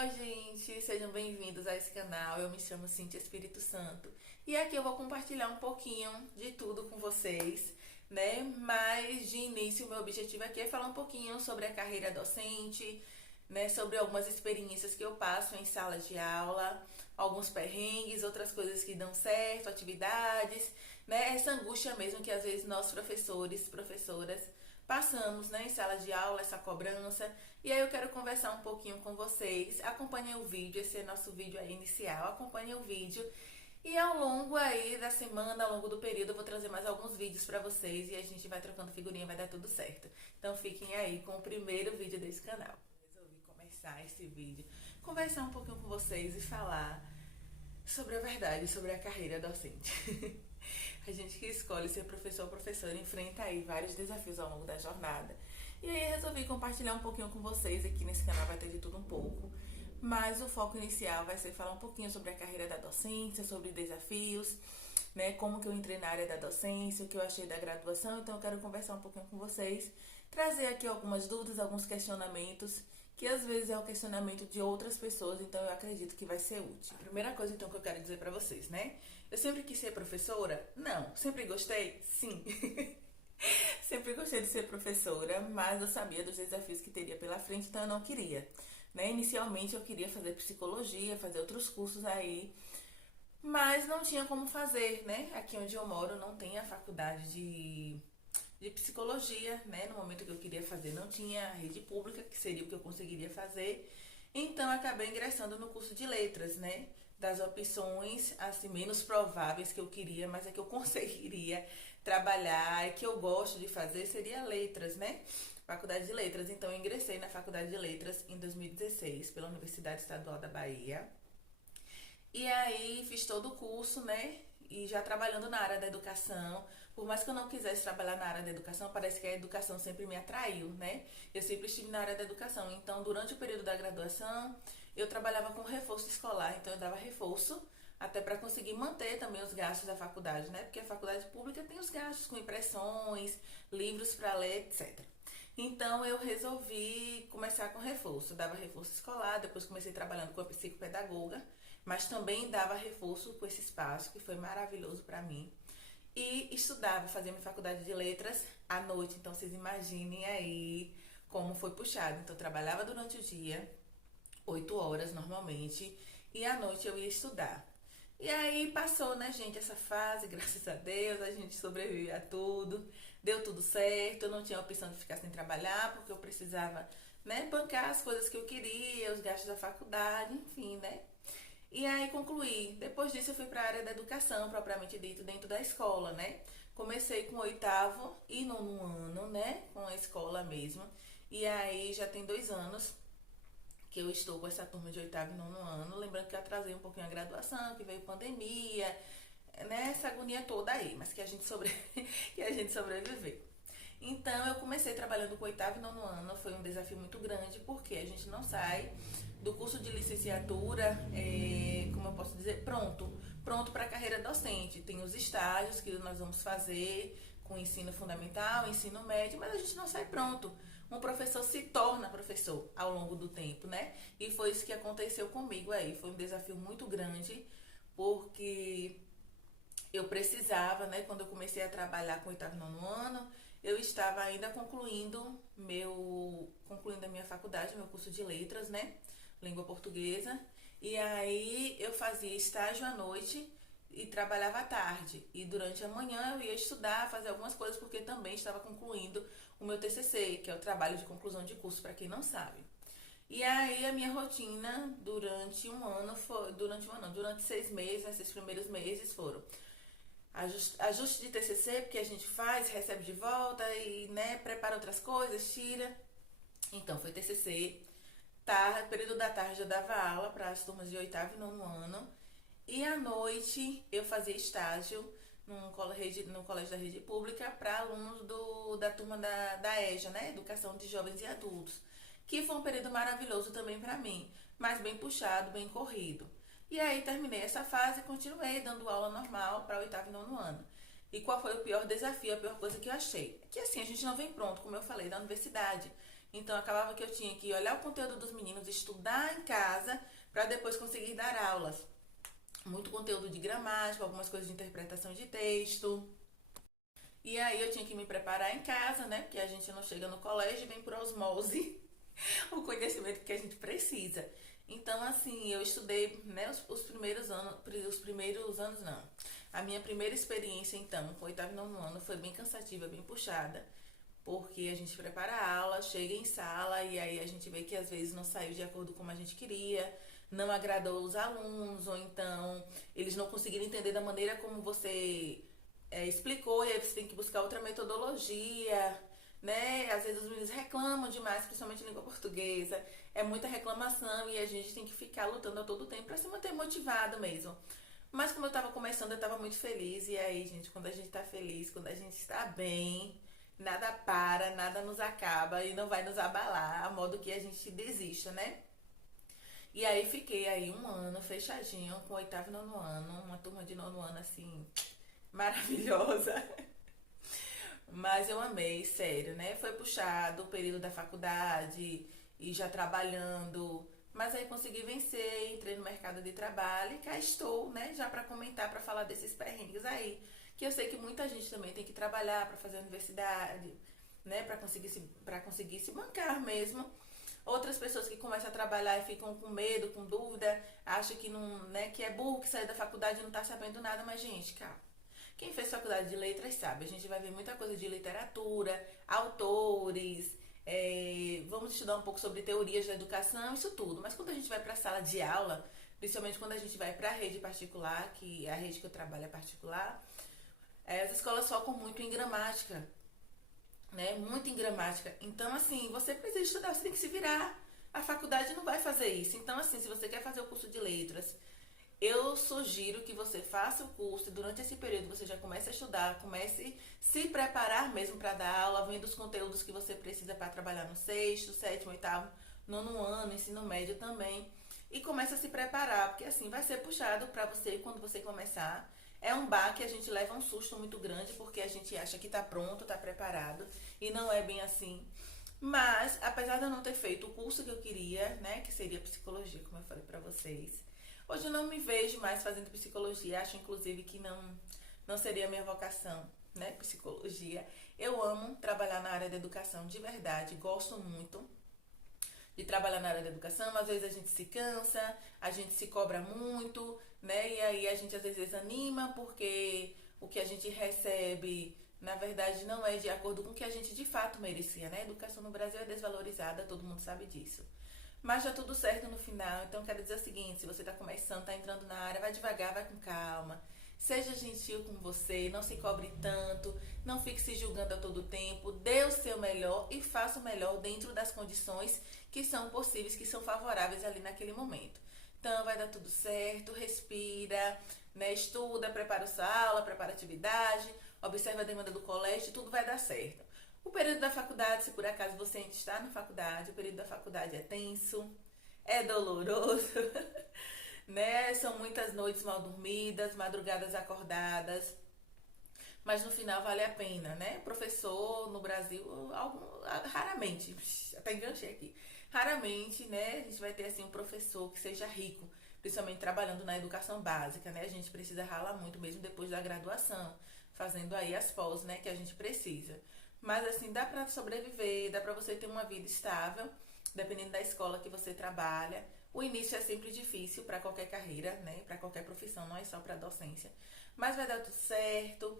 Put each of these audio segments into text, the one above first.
Oi, gente, sejam bem-vindos a esse canal. Eu me chamo Cíntia Espírito Santo e aqui eu vou compartilhar um pouquinho de tudo com vocês, né? Mas de início, o meu objetivo aqui é falar um pouquinho sobre a carreira docente, né? Sobre algumas experiências que eu passo em sala de aula, alguns perrengues, outras coisas que dão certo, atividades, né? Essa angústia mesmo que às vezes nós professores, professoras passamos, né, em sala de aula, essa cobrança. E aí eu quero conversar um pouquinho com vocês. Acompanhem o vídeo, esse é nosso vídeo aí inicial. Acompanhem o vídeo. E ao longo aí da semana, ao longo do período, eu vou trazer mais alguns vídeos pra vocês e a gente vai trocando figurinha, vai dar tudo certo. Então fiquem aí com o primeiro vídeo desse canal. Resolvi começar esse vídeo, conversar um pouquinho com vocês e falar sobre a verdade, sobre a carreira docente. A gente que escolhe ser professor ou professora enfrenta aí vários desafios ao longo da jornada. E aí resolvi compartilhar um pouquinho com vocês. Aqui nesse canal vai ter de tudo um pouco, mas o foco inicial vai ser falar um pouquinho sobre a carreira da docência, sobre desafios, né, como que eu entrei na área da docência, o que eu achei da graduação. Então eu quero conversar um pouquinho com vocês, trazer aqui algumas dúvidas, alguns questionamentos, que às vezes é o questionamento de outras pessoas, então eu acredito que vai ser útil. A primeira coisa então que eu quero dizer pra vocês, né? Eu sempre quis ser professora? Não. Sempre gostei? Sim. Sempre gostei de ser professora, mas eu sabia dos desafios que teria pela frente, então eu não queria. Né? Inicialmente eu queria fazer psicologia, fazer outros cursos aí, mas não tinha como fazer, né? Aqui onde eu moro não tem a faculdade de psicologia, né? No momento que eu queria fazer não tinha a rede pública, que seria o que eu conseguiria fazer. Então eu acabei ingressando no curso de letras, né? Das opções assim menos prováveis que eu queria, mas é que eu conseguiria trabalhar e que eu gosto de fazer seria letras, né? Faculdade de Letras. Então eu ingressei na Faculdade de Letras em 2016 pela Universidade Estadual da Bahia. E aí fiz todo o curso, né? E já trabalhando na área da educação. Por mais que eu não quisesse trabalhar na área da educação, parece que a educação sempre me atraiu, né? Eu sempre estive na área da educação. Então, durante o período da graduação, eu trabalhava com reforço escolar. Então, eu dava reforço até para conseguir manter também os gastos da faculdade, né? Porque a faculdade pública tem os gastos com impressões, livros para ler, etc. Então eu resolvi começar com reforço. Eu dava reforço escolar, depois comecei trabalhando com a psicopedagoga, mas também dava reforço com esse espaço, que foi maravilhoso para mim. E estudava, fazia minha faculdade de letras à noite, então vocês imaginem aí como foi puxado. Então eu trabalhava durante o dia, 8 horas normalmente, e à noite eu ia estudar. E aí passou, né, gente, essa fase, graças a Deus, a gente sobreviveu a tudo, deu tudo certo, eu não tinha opção de ficar sem trabalhar, porque eu precisava, né, bancar as coisas que eu queria, os gastos da faculdade, enfim, né. E aí concluí. Depois disso eu fui para a área da educação, propriamente dito, dentro da escola, né. Comecei com o oitavo e nono ano, né, com a escola mesmo, e aí já tem 2 anos que eu estou com essa turma de oitavo e nono ano. Lembrando que eu atrasei um pouquinho a graduação, que veio pandemia, né? Essa agonia toda aí, mas que a gente, que a gente sobreviveu. Então eu comecei trabalhando com oitavo e nono ano, foi um desafio muito grande, porque a gente não sai do curso de licenciatura, como eu posso dizer, pronto para a carreira docente. Tem os estágios que nós vamos fazer com ensino fundamental, ensino médio, mas a gente não sai pronto. Um professor se torna professor ao longo do tempo, né? E foi isso que aconteceu comigo aí. Foi um desafio muito grande, porque eu precisava, né? Quando eu comecei a trabalhar com o oitavo e nono ano, eu estava ainda concluindo a minha faculdade, meu curso de letras, né? Língua portuguesa. E aí eu fazia estágio à noite e trabalhava à tarde. E durante a manhã eu ia estudar, fazer algumas coisas, porque também estava concluindo o meu TCC, que é o trabalho de conclusão de curso, para quem não sabe. E aí a minha rotina durante 6 meses, esses primeiros meses foram ajuste de TCC, porque a gente faz, recebe de volta e, né, prepara outras coisas, tira. Então foi TCC, período da tarde eu dava aula para as turmas de oitavo e nono ano, e à noite eu fazia estágio no colégio da rede pública para alunos da turma da EJA, né? Educação de Jovens e Adultos, que foi um período maravilhoso também para mim, mas bem puxado, bem corrido. E aí terminei essa fase e continuei dando aula normal para oitavo e nono ano. E qual foi o pior desafio, a pior coisa que eu achei? Que assim, a gente não vem pronto, como eu falei, da universidade. Então acabava que eu tinha que olhar o conteúdo dos meninos, estudar em casa para depois conseguir dar aulas. Muito conteúdo de gramática, algumas coisas de interpretação de texto. E aí eu tinha que me preparar em casa, né? Porque a gente não chega no colégio e vem por osmose o conhecimento que a gente precisa. Então, assim, eu estudei, né, os primeiros anos não. A minha primeira experiência, então, com o oitavo e nono ano, foi bem cansativa, bem puxada, porque a gente prepara a aula, chega em sala e aí a gente vê que às vezes não saiu de acordo com como a gente queria, não agradou os alunos, ou então eles não conseguiram entender da maneira como você explicou, e aí você tem que buscar outra metodologia, né? Às vezes os meninos reclamam demais, principalmente em língua portuguesa. É muita reclamação e a gente tem que ficar lutando a todo tempo para se manter motivado mesmo. Mas como eu tava começando, eu tava muito feliz. E aí, gente, quando a gente tá feliz, quando a gente está bem, nada para, nada nos acaba e não vai nos abalar, a modo que a gente desista, né? E aí fiquei aí um ano fechadinho com o oitavo e nono ano, uma turma de nono ano assim, maravilhosa. Mas eu amei, sério, né? Foi puxado o período da faculdade e já trabalhando. Mas aí consegui vencer, entrei no mercado de trabalho e cá estou, né? Já para comentar, para falar desses perrengues aí. Que eu sei que muita gente também tem que trabalhar para fazer a universidade, né? Para conseguir se bancar mesmo. Outras pessoas que começam a trabalhar e ficam com medo, com dúvida, acham que não, né, que é burro, que sai da faculdade e não tá sabendo nada, mas gente, calma. Quem fez faculdade de letras sabe, a gente vai ver muita coisa de literatura, autores, vamos estudar um pouco sobre teorias da educação, isso tudo. Mas quando a gente vai para a sala de aula, principalmente quando a gente vai para a rede particular, que a rede que eu trabalho é particular, as escolas focam muito em gramática, né? Muito em gramática. Então, assim, você precisa estudar, você tem que se virar. A faculdade não vai fazer isso. Então, assim, se você quer fazer o curso de letras, eu sugiro que você faça o curso e durante esse período você já comece a estudar, comece a se preparar mesmo para dar aula, vendo os conteúdos que você precisa para trabalhar no sexto, sétimo, oitavo, nono ano, ensino médio também. E comece a se preparar, porque assim vai ser puxado para você quando você começar. É um baque, a gente leva um susto muito grande porque a gente acha que está pronto, está preparado e não é bem assim. Mas, apesar de eu não ter feito o curso que eu queria, né, que seria psicologia, como eu falei para vocês, hoje eu não me vejo mais fazendo psicologia, acho inclusive que não seria a minha vocação, né, psicologia. Eu amo trabalhar na área da educação, de verdade, gosto muito de trabalhar na área da educação. Às vezes a gente se cansa, a gente se cobra muito, né, e aí a gente às vezes desanima porque o que a gente recebe, na verdade, não é de acordo com o que a gente de fato merecia, né? A educação no Brasil é desvalorizada, todo mundo sabe disso. Mas já tudo certo no final. Então, quero dizer o seguinte: se você está começando, está entrando na área, vai devagar, vai com calma. Seja gentil com você, não se cobre tanto, não fique se julgando a todo tempo. Dê o seu melhor e faça o melhor dentro das condições que são possíveis, que são favoráveis ali naquele momento. Então, vai dar tudo certo, respira, né? Estuda, prepara sua aula, prepara a atividade, observa a demanda do colégio, tudo vai dar certo. O período da faculdade, se por acaso você ainda está na faculdade, o período da faculdade é tenso, é doloroso, né? São muitas noites mal dormidas, madrugadas acordadas, mas no final vale a pena, né? Professor no Brasil, raramente, até enganchei aqui, raramente, né? A gente vai ter assim um professor que seja rico, principalmente trabalhando na educação básica, né? A gente precisa ralar muito mesmo depois da graduação, fazendo aí as pós, né? Que a gente precisa. Mas assim, dá pra sobreviver, dá pra você ter uma vida estável, dependendo da escola que você trabalha. O início é sempre difícil para qualquer carreira, né? Para qualquer profissão, não é só para docência. Mas vai dar tudo certo.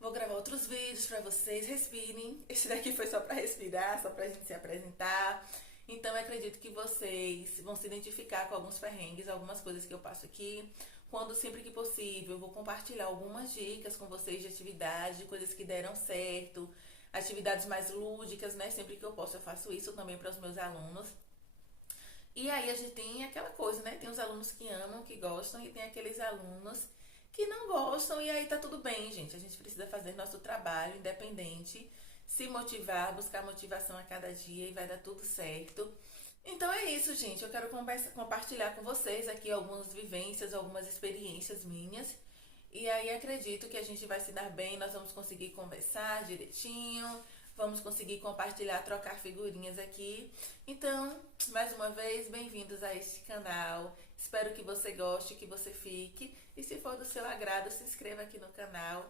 Vou gravar outros vídeos para vocês. Respirem. Esse daqui foi só para respirar, só pra gente se apresentar. Então eu acredito que vocês vão se identificar com alguns perrengues, algumas coisas que eu passo aqui. Quando sempre que possível, eu vou compartilhar algumas dicas com vocês de atividade, de coisas que deram certo, atividades mais lúdicas, né? Sempre que eu posso eu faço isso também para os meus alunos. E aí a gente tem aquela coisa, né? Tem os alunos que amam, que gostam, e tem aqueles alunos que não gostam, e aí tá tudo bem, gente. A gente precisa fazer nosso trabalho independente, se motivar, buscar motivação a cada dia e vai dar tudo certo. Então é isso, gente. Eu quero compartilhar com vocês aqui algumas vivências, algumas experiências minhas. E aí acredito que a gente vai se dar bem, nós vamos conseguir conversar direitinho, vamos conseguir compartilhar, trocar figurinhas aqui. Então, mais uma vez, bem-vindos a este canal. Espero que você goste, que você fique. E se for do seu agrado, se inscreva aqui no canal.